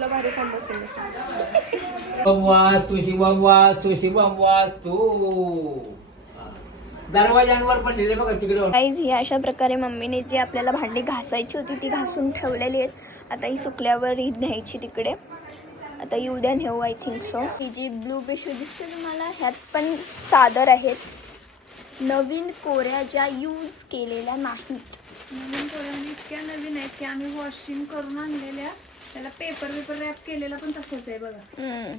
तुला भारी थंड असेल वास तू शिवम वास तू शिवम वास तू दरवाजांवर बघा तिकडे. ही अशा प्रकारे मम्मीने जी आपल्याला भांडी घासायची होती ती घासून ठेवलेली आहेत. आता ही सुकल्यावर ही न्यायची तिकडे. आता ही उद्या नेऊ आय थिंक सो ही जी ब्लू पिशवी दिसते तुम्हाला ह्यात पण चादर आहेत. नवीन कोऱ्या ज्या यूज केलेल्या नाहीत. नवीन पोरांनी इतक्या नवीन आहेत की आम्ही वॉशिंग करून आणलेल्या. त्याला पेपर पेपर रॅप केलेला पण तसंच आहे बघा. हम्म.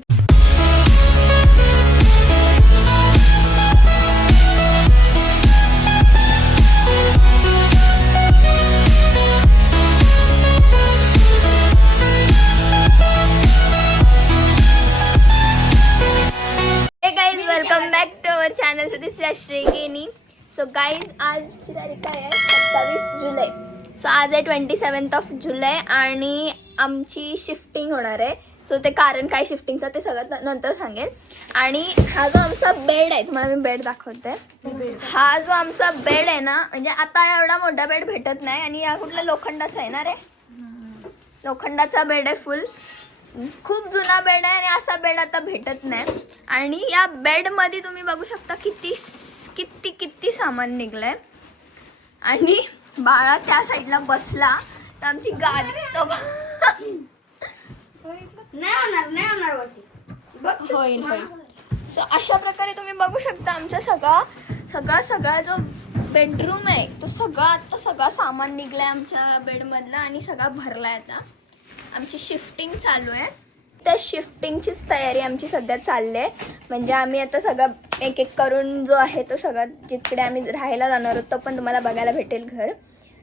Hey guys welcome back to our channel so this guys आजची तारीख काय आहे सत्तावीस जुलै. सो आज आहे ट्वेंटी सेवन्थ ऑफ जुलै आणि आमची शिफ्टिंग होणार आहे. सो ते कारण काय शिफ्टिंगचं ते सगळं नंतर सांगेल आणि हा जो आमचा बेड आहे तुम्हाला मी बेड दाखवते. हा जो आमचा बेड आहे ना म्हणजे आता एवढा मोठा बेड भेटत नाही आणि या कुठला लोखंडाचा आहे ना रे? लोखंडाचा बेड आहे फुल खूप जुना बेड आहे आणि असा बेड आता भेटत नाही. आणि या बेडमध्ये तुम्ही बघू शकता किती किती किती सामान निघलंय. आणि बाळा त्या साईडला बसला तर आमची गादी तो नाही होणार नाही होणार वरती. बघ होईल होईल सो अशा प्रकारे तुम्ही बघू शकता आमचा सगळा सगळा सगळा जो बेडरूम आहे तो सगळा आता सगळा सामान निघलाय आमच्या बेडमधला आणि सगळा भरलाय आता. आमची शिफ्टिंग चालू आहे. त्या शिफ्टिंगचीच तयारी आमची सध्या चालली आहे म्हणजे आम्ही आता सगळं एक एक करून जो आहे तो सगळा जिकडे आम्ही राहायला जाणार आहोत तो पण तुम्हाला बघायला भेटेल घर.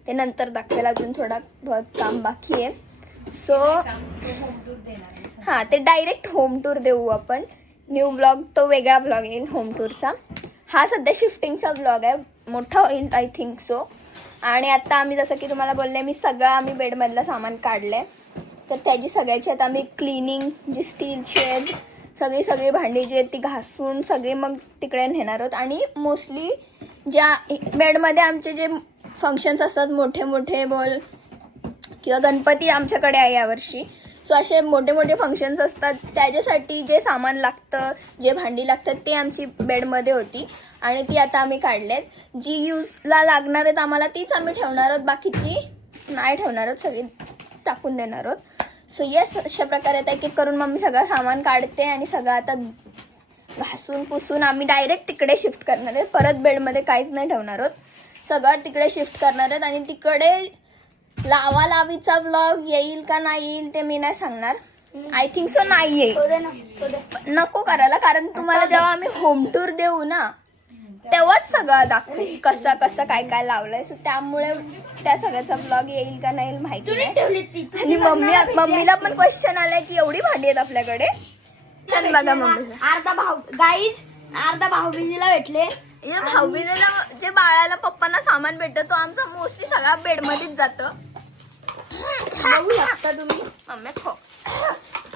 ते नंतर दाखवेल अजून थोडा बहुत काम बाकी आहे. सो हां ते डायरेक्ट होम टूर देऊ आपण. न्यू ब्लॉग तो वेगळा ब्लॉग येईल होम टूरचा हा सध्या शिफ्टिंगचा ब्लॉग आहे मोठा होईल आय थिंक सो आणि आता आम्ही जसं की तुम्हाला बोलले मी सगळं आम्ही बेडमधलं सामान काढलं आहे तर त्याची सगळ्याची आता आम्ही क्लिनिंग जी स्टीलची आहेत सगळी सगळी भांडी जी आहेत ती घासून सगळी मग तिकडे नेणार आहोत. आणि मोस्टली ज्या बेडमध्ये आमचे जे फंक्शन्स असतात मोठे मोठे बोल किंवा गणपती आमच्याकडे आहे यावर्षी सो असे मोठे मोठे फंक्शन्स असतात. त्याच्यासाठी जे सामान लागतं जे भांडी लागतात ते आमची बेडमध्ये होती. आणि ती आता आम्ही काढलेत जी यूजला लागणार आहेत आम्हाला तीच आम्ही ठेवणार आहोत. बाकीची नाही ठेवणार आहोत. सगळी टाकून देणार आहोत. सो येस अशा प्रकारे आता एक एक करून मग मी सगळं सामान काढते आणि सगळं आता घासून पुसून आम्ही डायरेक्ट तिकडे शिफ्ट करणार आहे परत बेडमध्ये काहीच नाही ठेवणार आहोत. सगळं तिकडे शिफ्ट करणार आहेत आणि तिकडे लावा लावीचा व्लॉग येईल का नाही येईल ते मी नाही सांगणार. आय थिंक सो नाही येईल. नको करायला कारण तुम्हाला जेव्हा आम्ही होम टूर देऊ ना तेव्हाच सगळं दाखवू कसं कसं काय काय लावलंय. सो त्यामुळे त्या सगळ्याचा ब्लॉग येईल का नाही माहिती नाही. आणि मम्मी मम्मीला पण क्वेश्चन आलाय की एवढी भांडी आहेत आपल्याकडे. छान बघा मम्मी. अर्धा भाऊ गाईज अर्धा भाऊ बिजीला भेटले. या भाऊबीजेला जे बाळाला पप्पांना सामान भेटतं तो आमचा मोस्टली सगळा बेडमध्येच जातं. बघू शकता तुम्ही? मम्मी खो.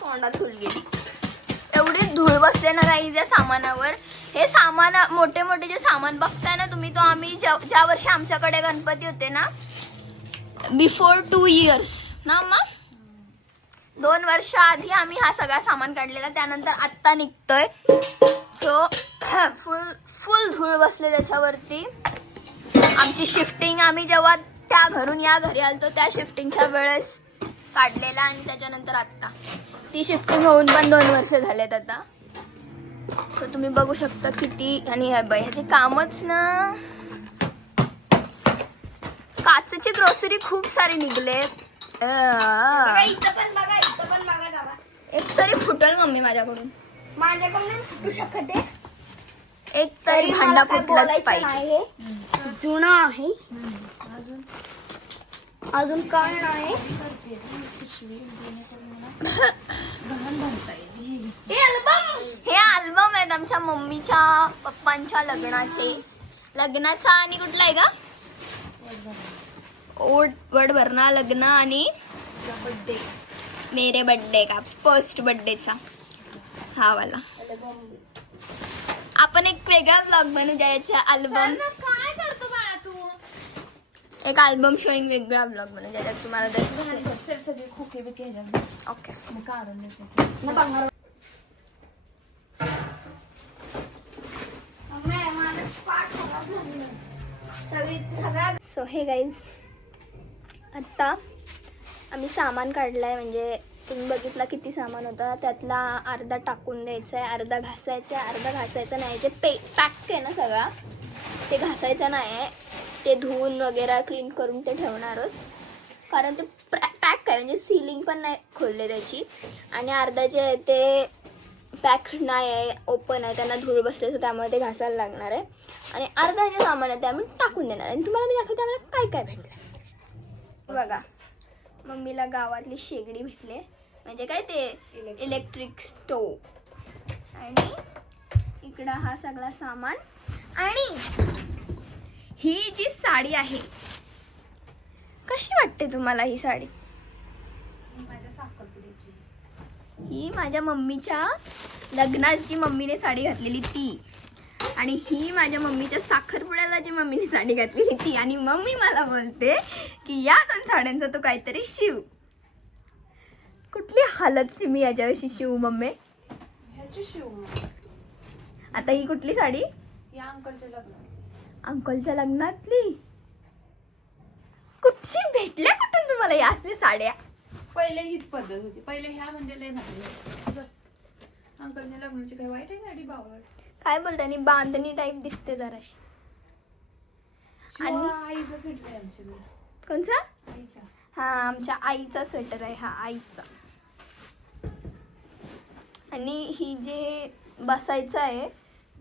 तोंडात धुल गेली. एवढी धूळ बसते ना काही त्या सामानावर. हे सामान मोठे मोठे जे सामान बघताय ना तुम्ही तो आम्ही ज्या ज्या वर्षी आमच्याकडे गणपती होते ना बिफोर टू इयर्स ना मग दोन वर्ष आधी आम्ही हा सगळा सामान काढलेला त्यानंतर आत्ता निघतोय. सो फुल फुल धूळ बसले त्याच्यावरती. आमची शिफ्टिंग आम्ही जेव्हा त्या घरून या घरी आलतो. त्या शिफ्टिंगच्या वेळेस काढलेला आणि त्याच्यानंतर आत्ता. ती शिफ्टिंग होऊन पण दोन वर्ष झालेत आता. तर तुम्ही बघू शकता किती आणि हे बाई ह्याचे कामच ना. काचची ग्रोसरी खूप सारी निघले. एक तरी फुटल मम्मी माझ्याकडून. माझ्याकडून फुटू शकत आहे एक तरी भांडा फुटलाच पाहिजे. जुनं आहे. अजून? काय नाही. हे अल्बम हे अल्बम आहेत आमच्या मम्मीच्या पप्पांच्या लग्नाचे. लग्नाचा आणि कुठला आहे का ओट वड भरणा लग्न आणि मेरे बड्डे का? फर्स्ट बड्डेचा हा वाला. आपण एक वेगळा ब्लॉग बनू द्यायचा अल्बम एक अल्बम शोईंग वेगळा ब्लॉग बनव ज्याच्यात तुम्हाला दर्शन सगळे खोके बिके ह्याच्यात. ओके. मग काढून देते. सो हे गाईज आत्ता आम्ही सामान काढलं आहे म्हणजे तुम्ही बघितला किती सामान होतं. त्यातला अर्धा टाकून द्यायचा आहे अर्धा घासायचा आहे अर्धा घासायचा नाही. जे पे पॅक आहे ना सगळा ते घासायचं नाही आहे ते धुवून वगैरे क्लीन करून ते ठेवणार आहोत. कारण ते पॅक आहे म्हणजे सीलिंग पण नाही खोलले त्याची. आणि अर्धा जे आहे ते पॅक नाही आहे ओपन आहे त्यांना धूळ बसले सो त्यामुळे ते घासायला लागणार आहे. आणि अर्धा जे सामान आहे ते आम्ही टाकून देणार आहे. आणि तुम्हाला मी दाखवते आम्हाला काय काय भेटलं बघा मम्मीला गावातली शेगडी भेटले म्हणजे काय ते? इलेक्ट्रिक स्टोव आणि इकडं हा सगळा सामान. आणि ही जी साडी आहे कशी वाटते तुम्हाला ही साडी? ही माझ्या मम्मीच्या लग्नात जी मम्मीने साडी घातलेली ती. आणि ही माझ्या मम्मीच्या साखरपुड्याला जी मम्मीने साडी घातलेली ती. आणि मम्मी मला बोलते की या दोन साड्यांचा तू काहीतरी शिव. कुठली हालतची मी याच्याविषयी शिव मम्मी? आता ही कुठली साडी? या अंकलच्या लग्नात अंकलच्या लग्नातली. कुठची भेटल्या कुठून तुम्हाला या असल्या साड्या? पहिले हीच पद्धत होती. पहिले ह्या म्हणजे लय भारी अंकलच्या लग्नाची काही वाईट आहे साडी बावळ. काय बोलते आणि बांधणी टाईप दिसते जराशी. आणि- आईचा स्वेटर आहे आमच्याकडे कोणचा? आईचा. हा आमच्या आईचा स्वेटर आहे. हा आईचा. आणि ही जे बसायचं आहे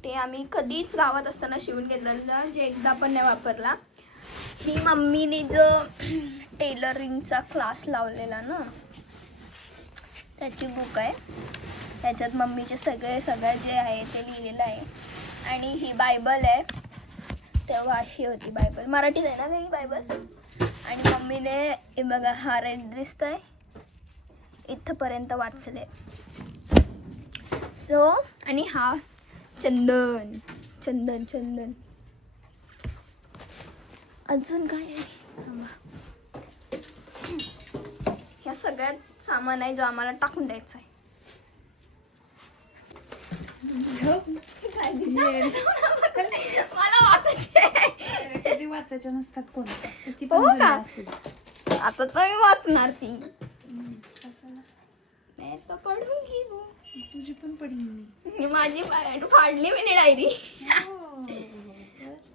ते आम्ही कधीच गावात असताना शिवून घेतलेलं जे एकदा पण नाही वापरला. ही मम्मीने जो टेलरिंगचा क्लास लावलेला ना त्याची बुक आहे. त्याच्यात मम्मीचे सगळे सगळं जे आहे ते लिहिलेलं आहे. आणि ही बायबल आहे. तेव्हा अशी होती बायबल मराठीत आहे ना ग ही बायबल आणि मम्मीने हे बघा हा रेड आहे इथंपर्यंत वाचले. सो आणि हा चंदन चंदन चंदन अजून काय आहे. ह्या सगळ्यात सामान आहे जो आम्हाला टाकून द्यायचा आहे? मला वाचायचे. कधी वाचायच्या नसतात कोण किती हो का? असू दे. आता तर मी वाचणार ती? मैं तो पढूंगी वो. तुझी पण पडली मी. माझी फाडली मी डायरी. हो.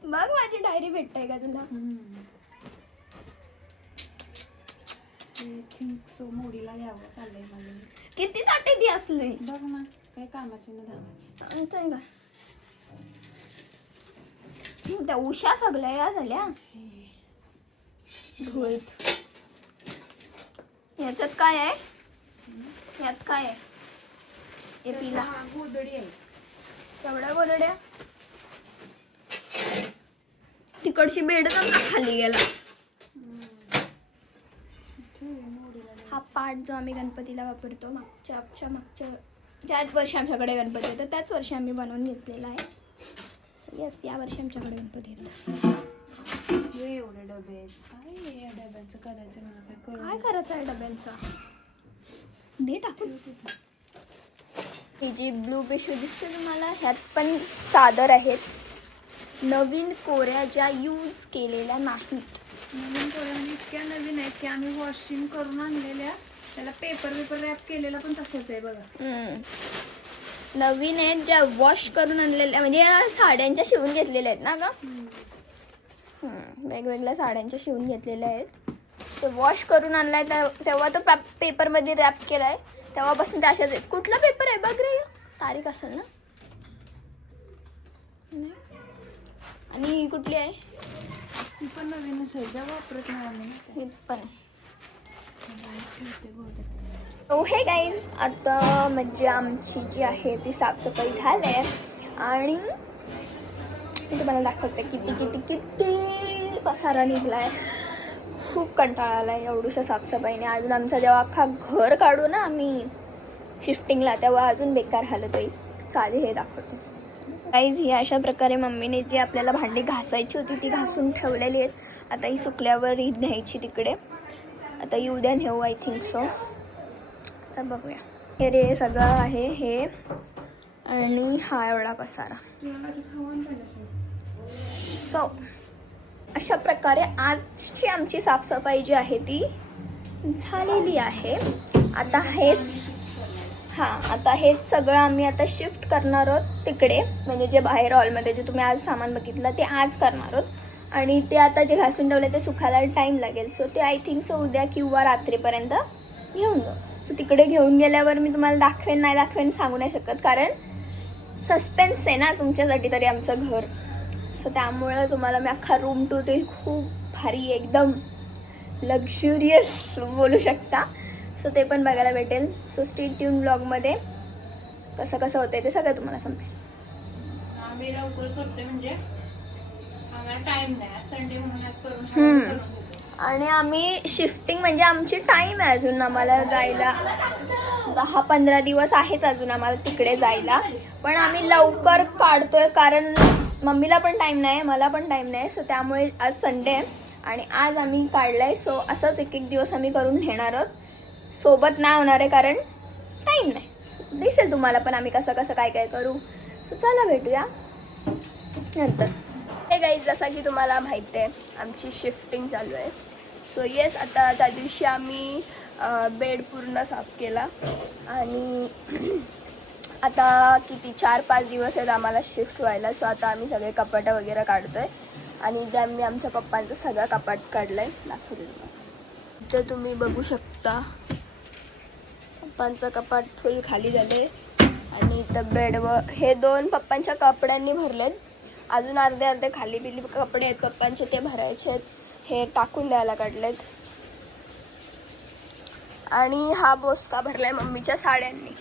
बघ माझी डायरी भेटते का तुला? थिंक सो मोडीला घ्यावं चाललंय मला किती ताटे ती असली? बघ ना काही कामाची ना धामाची. चालतंय का त्या उषा सगळ्या या झाल्या. धुळीत. याच्यात काय आहे? यात काय आहे? हे पिला. गोधडी आहे. केवढ्या गोदड्या तिकडची बेड खाली गेला. हा पाठ जो आम्ही गणपतीला वापरतो मागच्या आमच्या मागच्या ज्याच वर्षी आमच्याकडे गणपती येतो त्याच वर्षी आम्ही बनवून घेतलेला आहे. येस या वर्षी आमच्याकडे गणपती येतो एवढे डबे काय या डब्यांचं करायचं मला काय करायचं आहे डब्यांचा? दे टाकून. ही जी ब्लू पिशवी दिसते तुम्हाला ह्यात पण चादर आहेत. नवीन कोऱ्या ज्या यूज केलेल्या नाहीत. नवीन पोरांनी इतक्या नवीन आहेत की आम्ही वॉशिंग करून आणलेल्या. त्याला पेपर पेपर रॅप केलेला पण तसंच आहे बघा. नवीन आहेत ज्या वॉश करून आणलेल्या म्हणजे या साड्यांच्या शिवून घेतलेल्या आहेत ना ग? हम्म, वेगवेगळ्या साड्यांच्या शिवून घेतलेल्या आहेत. ते वॉश करून आणलाय तेव्हा तो पेपरमध्ये रॅप केलाय. तेव्हापासून त्या अशाच आहेत. कुठला पेपर आहे? बघ रे? तारीख असेल ना. आणि ही कुठली आहे? ती पण नवीन असेल ज्या वापरत नाही ही पण. हो हे गाईज आता म्हणजे आमची जी आहे ती साफसफाई झाली आहे. आणि मी तुम्हाला दाखवते किती किती किती पसारा निघला आहे खूप कंटाळा आला आहे एवढूशा साफसफाईने. अजून आमचा जेव्हा अख्खा घर काढू ना आम्ही शिफ्टिंगला तेव्हा अजून बेकार हालत होईल साधी हे दाखवते. काहीच ही अशा प्रकारे मम्मीने जी आपल्याला भांडी घासायची होती ती घासून ठेवलेली आहेत. आता ही सुकल्यावर ही न्यायची तिकडे. आता ही उद्या नेऊ आय थिंक सो तर बघूया. हे रे सगळं आहे हे. आणि हा एवढा पसारा. सो अशा प्रकारे आजची आमची साफसफाई जी आहे ती झालेली आहे. आता हेच हां आता हेच सगळं आम्ही आता शिफ्ट करणार आहोत तिकडे. म्हणजे जे बाहेर हॉलमध्ये जे तुम्ही आज सामान बघितलं ते आज करणार आहोत. आणि ते आता जे घासून ठेवले ते सुखायला टाईम लागेल. सो ते आय थिंक सो उद्या किंवा रात्रीपर्यंत घेऊन जाऊ. सो तिकडे घेऊन गेल्यावर मी तुम्हाला दाखवेन नाही दाखवेन सांगू नाही शकत. कारण सस्पेन्स आहे ना तुमच्यासाठी तरी आमचं घर. सो त्यामुळं तुम्हाला मी अख्खा रूम टू ते खूप भारी एकदम लक्झुरियस बोलू शकता. सो ते पण बघायला भेटेल. सो स्टेट ट्यून ब्लॉगमध्ये कसं कसं होतंय ते सगळं तुम्हाला समजेल. आम्ही लवकर करतोय म्हणजे आम्हाला टाइम नाही. संडे म्हणून आज करून. आणि आम्ही शिफ्टिंग म्हणजे आमची टाईम आहे अजून आम्हाला जायला. दहा पंधरा दिवस आहेत अजून आम्हाला तिकडे जायला. पण आम्ही लवकर काढतोय कारण मम्मीला पण टाईम नाही मला पण टाईम नाही सो त्यामुळे आज संडे आहे आणि आज आम्ही काढलाय सो असंच एक एक दिवस आम्ही करून घेणार आहोत. सोबत नाही होणार आहे कारण टाईम नाही. दिसेल तुम्हाला पण आम्ही कसं कसं काय काय करू. सो चला भेटूया. नंतर. हे गाईज जसं की तुम्हाला माहिती आहे आमची शिफ्टिंग चालू आहे. सो येस आता त्या दिवशी आम्ही बेड पूर्ण साफ केला आणि आता किती चार पाच दिवस आहेत आम्हाला शिफ्ट व्हायला सो आता आम्ही सगळे कपाटं वगैरे काढतो आहे आणि इथे आम्ही आमच्या पप्पांचं सगळं कपाट काढलं आहे दाखवलेलं तर तुम्ही बघू शकता पप्पांचं कपाट फुल खाली झाले आणि इथं बेडवर हे दोन पप्पांच्या कपड्यांनी भरलेत. अजून अर्धे अर्धे खाली बिली कपडे आहेत पप्पांचे ते भरायचे आहेत. हे टाकून द्यायला काढलेत. आणि हा बोसका आहे मम्मीच्या साड्यांनी.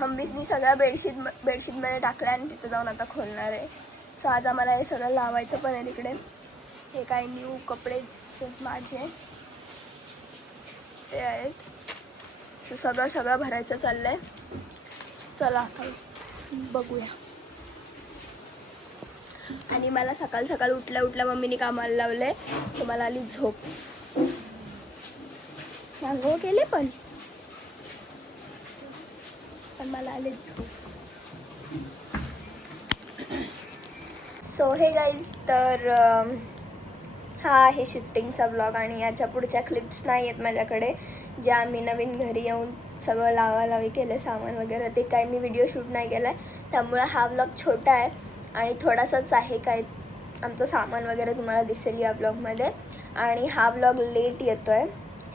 मम्मीनी सगळ्या बेडशीट बेडशीटमध्ये टाकल्या आणि तिथं जाऊन आता खोलणार आहे. सो आज आम्हाला हे सगळं लावायचं पण आहे तिकडे. हे काही न्यू कपडे माझे. ते आहेत. सो सगळं सगळं भरायचं चाललं आहे चला बघूया. आणि मला सकाळ सकाळ उठल्या उठल्या मम्मीने कामाला लावले तर मला आली झोप. अंघोळ केले पण? पण मला आले सो हे गाईज तर हा आहे शिफ्टिंगचा ब्लॉग आणि याच्या पुढच्या क्लिप्स नाही आहेत माझ्याकडे. ज्या आम्ही नवीन घरी येऊन सगळं लावालावी केलं सामान वगैरे ते काही मी व्हिडिओ शूट नाही केला आहे त्यामुळे हा ब्लॉग छोटा आहे आणि थोडासाच आहे काय आमचं सामान वगैरे तुम्हाला दिसेल या ब्लॉगमध्ये आणि हा ब्लॉग लेट येतो आहे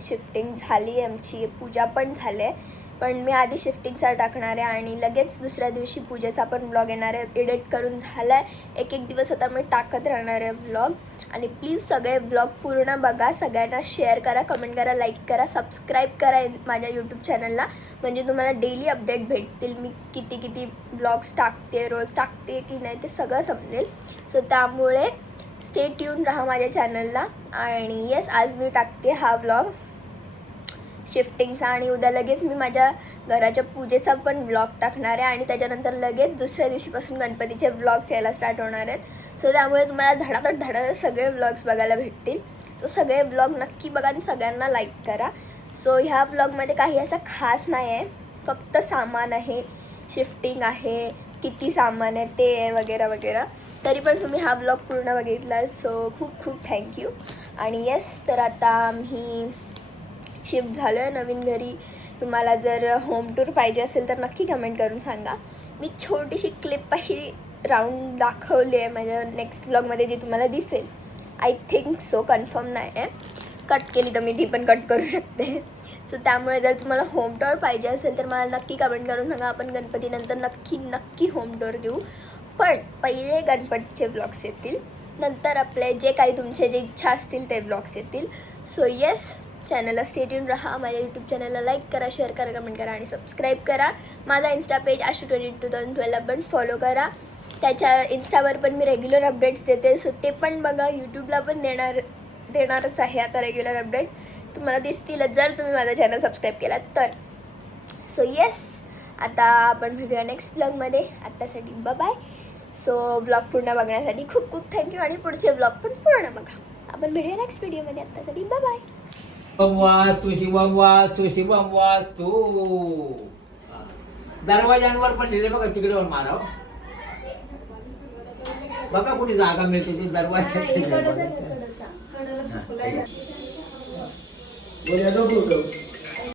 शिफ्टिंग झाली आहे आमची. पूजा पण झाली आहे पण मी आधी शिफ्टिंगचा टाकणार आहे आणि लगेच दुसऱ्या दिवशी पूजेचा पण ब्लॉग येणार आहे. एडिट करून झाला आहे एक एक दिवस आता मी टाकत राहणार आहे ब्लॉग आणि प्लीज सगळे ब्लॉग पूर्ण बघा. सगळ्यांना शेअर करा कमेंट करा लाईक करा सबस्क्राईब करा माझ्या यूट्यूब चॅनलला म्हणजे तुम्हाला डेली अपडेट भेटतील. मी किती किती ब्लॉग्स टाकते रोज टाकते की नाही ते सगळं समजेल. सो त्यामुळे स्टे ट्यून राहा माझ्या चॅनलला आणि येस आज मी टाकते हा ब्लॉग शिफ्टिंगचा आणि उद्या लगेच मी माझ्या घराच्या पूजेचा पण ब्लॉग टाकणार आहे आणि त्याच्यानंतर लगेच दुसऱ्या दिवशीपासून गणपतीचे ब्लॉग्स यायला स्टार्ट होणार आहेत. सो त्यामुळे तुम्हाला धडाधड धडाधड सगळे ब्लॉग्स बघायला भेटतील. सो सगळे ब्लॉग नक्की बघा आणि सगळ्यांना लाईक करा. सो ह्या ब्लॉगमध्ये काही असं खास नाही आहे. फक्त सामान आहे शिफ्टिंग आहे किती सामान आहे ते आहे वगैरे वगैरे. तरी पण तुम्ही हा ब्लॉग पूर्ण बघितला सो खूप खूप थँक्यू आणि येस तर आता आम्ही शिफ्ट झालो आहे नवीन घरी. तुम्हाला जर होम टूर पाहिजे असेल तर नक्की कमेंट करून सांगा. मी छोटीशी क्लिप अशी राऊंड दाखवली आहे माझ्या नेक्स्ट ब्लॉगमध्ये जी तुम्हाला दिसेल. आय थिंक सो कन्फर्म नाही आहे. कट केली तर मी ती पण कट करू शकते. सो त्यामुळे जर तुम्हाला होम टूर पाहिजे असेल तर मला नक्की कमेंट करून सांगा. आपण गणपतीनंतर नक्की नक्की होम टूर देऊ पण पहिले गणपतीचे ब्लॉग्स येतील. नंतर आपले जे काही तुमचे जे इच्छा असतील ते ब्लॉग्स येतील. सो येस चॅनलला स्टेट्यून राहा. माझ्या यूट्यूब चॅनलला लाईक करा शेअर करा कमेंट करा आणि सबस्क्राईब करा. माझा insta page Ashu twenty two thousand ट्वेल्वला पण फॉलो करा. त्याच्या इन्स्टावर पण मी रेग्युलर अपडेट्स देते. सो ते पण बघा. यूट्यूबला पण देणार देणारच आहे आता रेग्युलर अपडेट तुम्हाला दिसतीलच जर तुम्ही माझा चॅनल सबस्क्राईब केला तर. सो येस आता आपण भेटूया नेक्स्ट ब्लॉगमध्ये आत्तासाठी बाय सो ब्लॉग पूर्ण बघण्यासाठी खूप खूप थँक्यू आणि पुढचे ब्लॉग पण पूर्ण बघा. आपण भेटूया नेक्स्ट व्हिडिओमध्ये आत्तासाठी बाय वास्तू शिवम वास्तू शिवम वास्तू दरवाजांवर पण लिहिले बघा तिकडे वर माराव. बघा कुठे जागा मिळते ती दरवाजा?